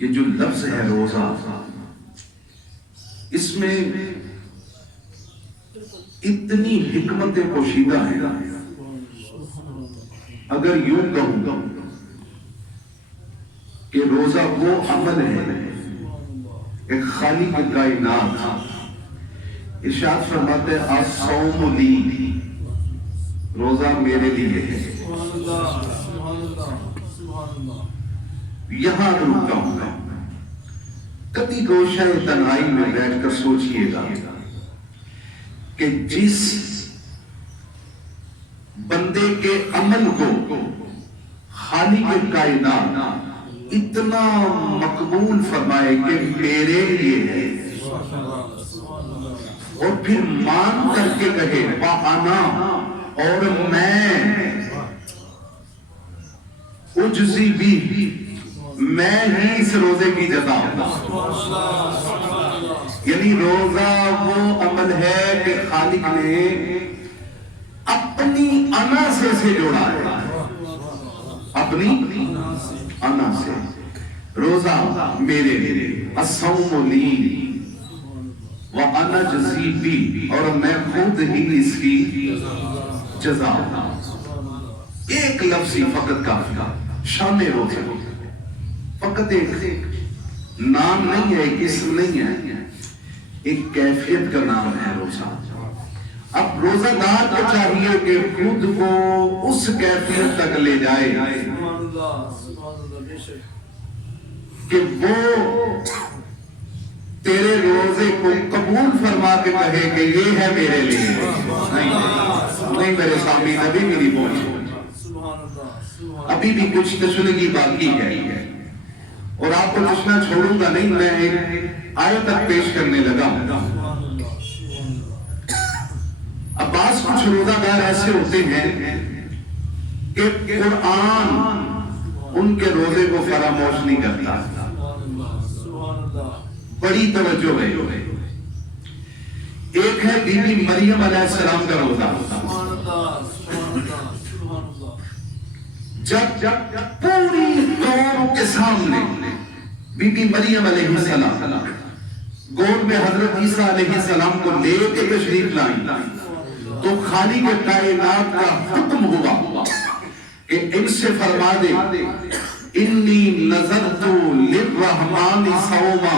یہ جو لفظ ہے روزہ، اس میں اتنی حکمتیں پوشیدہ ہیں. اگر یوں کہوں کہ روزہ وہ عمل ہے، ایک خالق کائنات ارشاد فرماتے ہیں الصوم لی، روزہ میرے لیے ہے. یہاں رکتا ہوں. کبھی گوشہ تنہائی میں بیٹھ کر سوچئے گا کہ جس بندے کے عمل کو خالق کائنات اتنا مقبول فرمائے کہ میرے لیے ہے، اور پھر مان کر کے کہے وَأَنَا، اور میں اجزی بھی، میں ہی اس روزے کی جزا ہوں. یعنی روزہ وہ عمل ہے کہ خالق نے اپنی انا سے جوڑا ہے، اپنی انا سے. روزہ میرے لیے، الصوم لی وَأَنَا جزی بھی، اور میں خود ہی اس کی جزا ہوں. ایک لفظ ہی فقط کافی، شام روزے، فقط ایک نام نہیں ہے، ایک اسم نہیں ہے، ایک کیفیت کا نام ہے روزہ. اب روزہ دار کو چاہیے کہ خود کو اس کیفیت تک لے جائے کہ وہ تیرے روزے کو قبول فرما کے کہے کہ یہ ہے میرے لیے. نہیں میرے سامنے ابھی میری پہنچ، ابھی بھی کچھ تشنگی باقی ہے، اور آپ کو تشنا چھوڑوں گا نہیں. میں ایک آیت تک پیش کرنے لگا. اب بعض کچھ روزہ دار ایسے ہوتے ہیں کہ قرآن ان کے روزے کو فراموش نہیں کرتا. بڑی توجہ ہے. ایک ہے بی بی مریم علیہ السلام کا روزہ. جب پوری قوم کے سامنے بی بی مریم علیہ السلام گود میں حضرت عیسیٰ علیہ السلام کو لے کے تشریف لائیں، تو خالق کائنات کا حکم ہوا کہ ان سے فرما دے انی نذرت للرحمن صوما،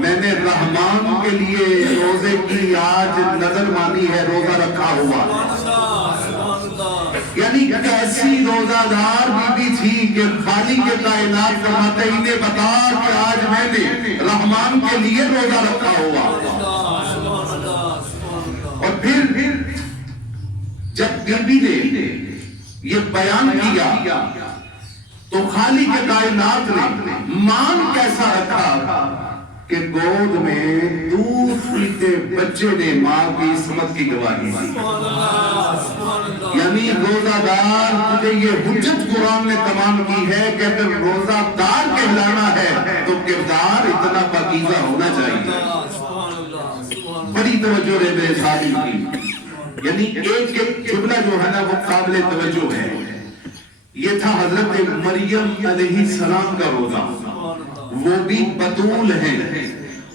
میں نے رحمان کے لیے روزے کی آج نظر مانی ہے، روزہ رکھا ہوا. یعنی کیسی روزہ دار بی بی تھی کہ خالق کائنات فرماتے انہیں بتا کہ آج میں نے رحمان کے لیے روزہ رکھا ہوا. اور پھر جب بی بی نے یہ بیان کیا تو خالق کائنات نے مان کیسا رکھا کہ گود میں دودھ پیتے بچے نے ماں کی عصمت کی گواہی دی. یعنی روزہ دار تجھے یہ حجت قرآن نے تمام کی ہے کہ اگر روزہ دار کہلانا ہے تو کردار اتنا پاکیزہ ہونا چاہیے. بڑی توجہ رہے میرے ساتھی کی. یعنی ایک جملہ جو ہے نا وہ قابل توجہ ہے. یہ تھا حضرت مریم علیہ السلام کا روزہ، وہ بھی بطول ہے،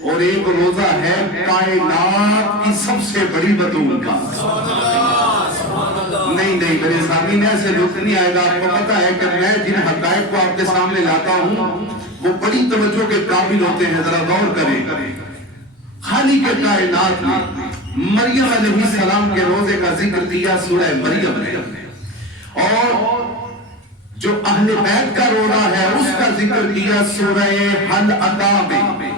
اور ایک روزہ ہے کائنات کی سب سے بڑی بطول کا. نہیں میرے سامنے نے ایسے لطف نہیں آئے گا. آپ کو پتا ہے کہ میں جن حقائق کو آپ کے سامنے لاتا ہوں وہ بڑی توجہ کے قابل ہوتے ہیں. ذرا غور کریں. خالق کائنات نے مریم علیہ السلام کے روزے کا ذکر کیا سورہ مریم نے، اور جو اہل بیت کا روزہ ہے اس کا ذکر کیا سورہ حل عطا میں.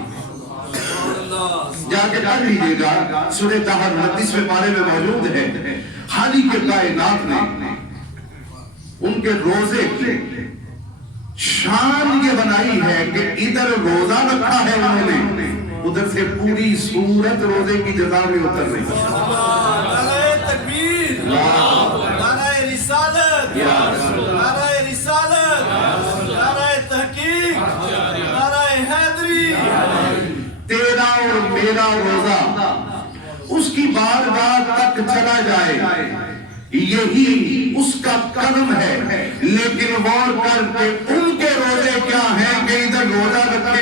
جا کے پڑھ لیجیے گا، سورہ طہر 29ویں پارے میں موجود ہے. خالق کائنات نے ان کے روزے کی شان یہ بنائی ہے کہ ادھر روزہ رکھا ہے انہوں نے، ادھر سے پوری سورت روزے کی جزا میں اتر رہی. نعرہ تکبیر، نعرہ رسالت، نعرہ رسالت، نعرہ تحقیق، نعرہ حیدری. تیرا اور میرا روزہ اس کی بارگاہ تک چلا جائے، یہی اس کا کرم ہے. لیکن غور کر کے ان کے روزے کیا ہیں کہ ادھر روزہ رکھے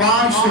500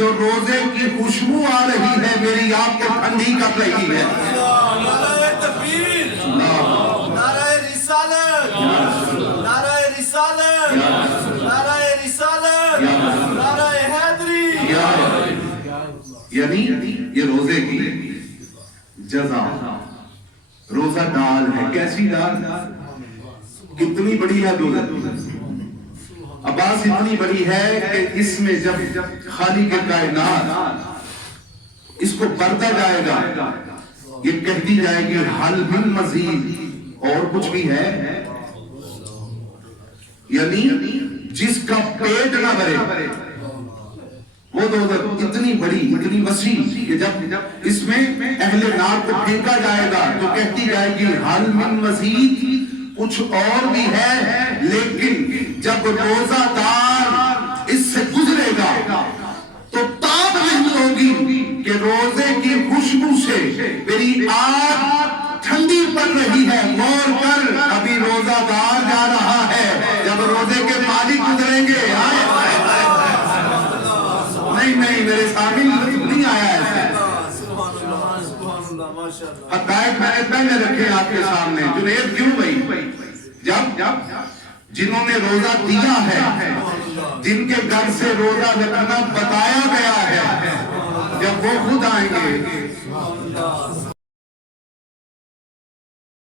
جو روزے کی خوشبو آ رہی ہے میری آنکھ کو ٹھنڈی کر رہی ہے. نعرہ تکبیر، نعرہ رسالت، نعرہ رسالت، نعرہ رسالت، نعرہ حیدری. یعنی یہ روزے کی جزا. روزہ ڈال ہے. کیسی ڈال؟ کتنی بڑی ہے روزہ؟ عباس اتنی بڑی ہے کہ اس میں جب خالق کائنات اس کو برتا جائے گا یہ کہتی جائے گی حل من مزید، اور کچھ بھی ہے؟ یعنی جس کا پیٹ نہ بھرے وہ دوزخ اتنی بڑی اتنی وسیع کہ جب اس میں اہل نار کو پھینکا جائے گا تو کہتی جائے گی حل من مزید، کچھ اور بھی ہے. لیکن جب روزہ دار اس سے گزرے گا تو تاب نہیں ہوگی کہ روزے کی خوشبو سے میری آنکھ ٹھنڈی پڑ رہی ہے. غور کر، ابھی روزہ دار جا رہا ہے، جب روزے کے مالک گزریں گے نہیں میرے سامنے نہیں آیا ایسے. حقائق میں نے پہلے رکھے آپ کے سامنے. جنید کیوں بھائی؟ جب جنہوں نے روزہ دیا ہے، جن کے گھر سے روزہ رکھنا بتایا گیا ہے، جب وہ خود آئیں گے